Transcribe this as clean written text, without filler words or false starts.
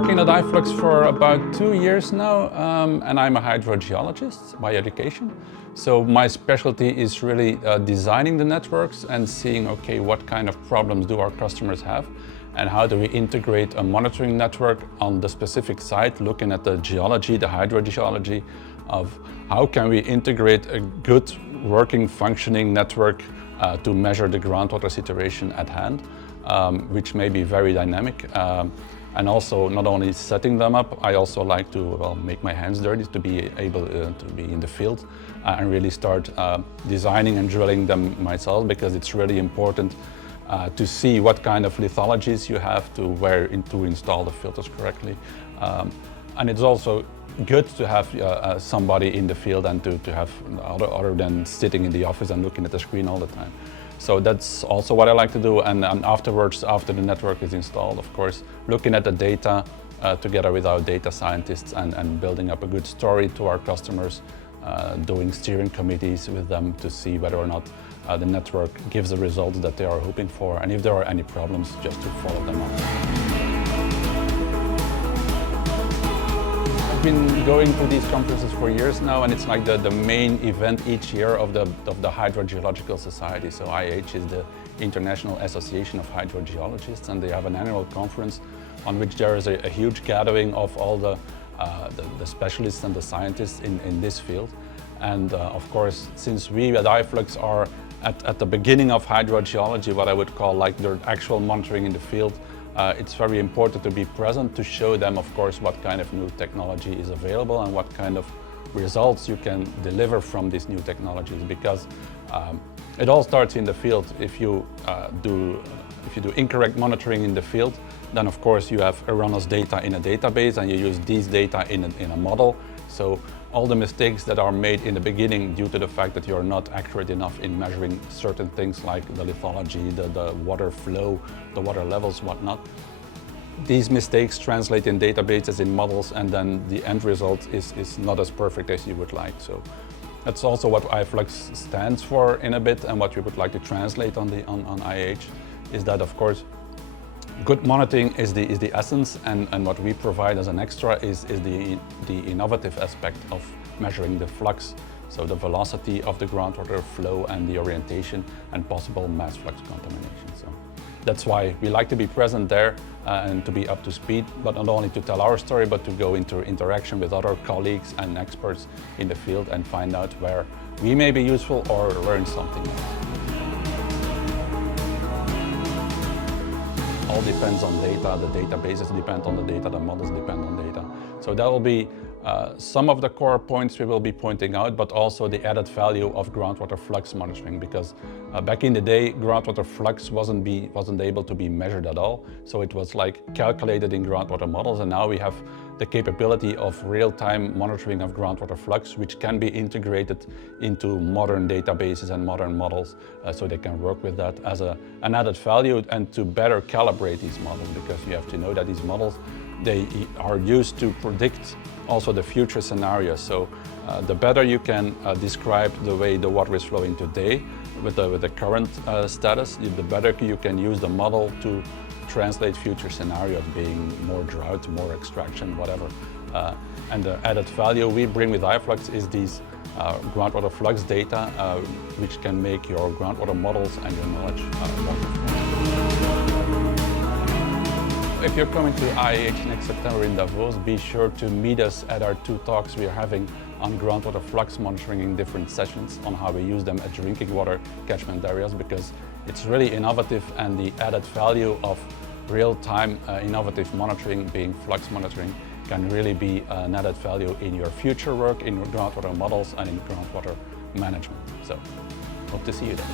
working at iFLUX for about 2 years now, and I'm a hydrogeologist by education. So my specialty is really designing the networks and seeing, okay, what kind of problems do our customers have and how do we integrate a monitoring network on the specific site, looking at the geology, the hydrogeology of how can we integrate a good working, functioning network to measure the groundwater situation at hand, which may be very dynamic. And also not only setting them up, I also like to make my hands dirty to be able to be in the field and really start designing and drilling them myself, because it's really important to see what kind of lithologies you have to install the filters correctly. And it's also good to have somebody in the field and to have other than sitting in the office and looking at the screen all the time. So that's also what I like to do, and afterwards, after the network is installed, of course, looking at the data together with our data scientists and building up a good story to our customers, doing steering committees with them to see whether or not the network gives the results that they are hoping for, and if there are any problems, just to follow them up. I've been going to these conferences for years now, and it's like the main event each year of the Hydrogeological Society. So IAH is the International Association of Hydrogeologists, and they have an annual conference on which there is a huge gathering of all the specialists and the scientists in this field. And of course, since we at iFLUX are at the beginning of hydrogeology, what I would call like the actual monitoring in the field, it's very important to be present to show them, of course, what kind of new technology is available and what kind of results you can deliver from these new technologies, because it all starts in the field. If you do incorrect monitoring in the field, then of course you have erroneous data in a database and you use these data in a model. So all the mistakes that are made in the beginning due to the fact that you're not accurate enough in measuring certain things like the lithology, the water flow, the water levels, whatnot. These mistakes translate in databases, in models, and then the end result is not as perfect as you would like. So that's also what iFLUX stands for in a bit, and what we would like to translate on IAH is that, of course, good monitoring is the essence, and what we provide as an extra is the innovative aspect of measuring the flux, so the velocity of the groundwater flow and the orientation and possible mass flux contamination. So that's why we like to be present there and to be up to speed, but not only to tell our story, but to go into interaction with other colleagues and experts in the field and find out where we may be useful or learn something else. All depends on data, the databases depend on the data, the models depend on data. So that will be some of the core points we will be pointing out, but also the added value of groundwater flux monitoring, because back in the day, groundwater flux wasn't able to be measured at all. So it was like calculated in groundwater models, and now we have the capability of real-time monitoring of groundwater flux, which can be integrated into modern databases and modern models, so they can work with that as an added value and to better calibrate these models, because you have to know that these models, they are used to predict also the future scenarios. So the better you can describe the way the water is flowing today with the current status, the better you can use the model to translate future scenarios, being more drought, more extraction, whatever. And the added value we bring with iFLUX is these groundwater flux data, which can make your groundwater models and your knowledge more informed. If you're coming to IAH next September in Davos, be sure to meet us at our 2 talks we are having on groundwater flux monitoring in different sessions, on how we use them at drinking water catchment areas, because it's really innovative, and the added value of real-time innovative monitoring, being flux monitoring, can really be an added value in your future work, in groundwater models and in groundwater management. So, hope to see you there.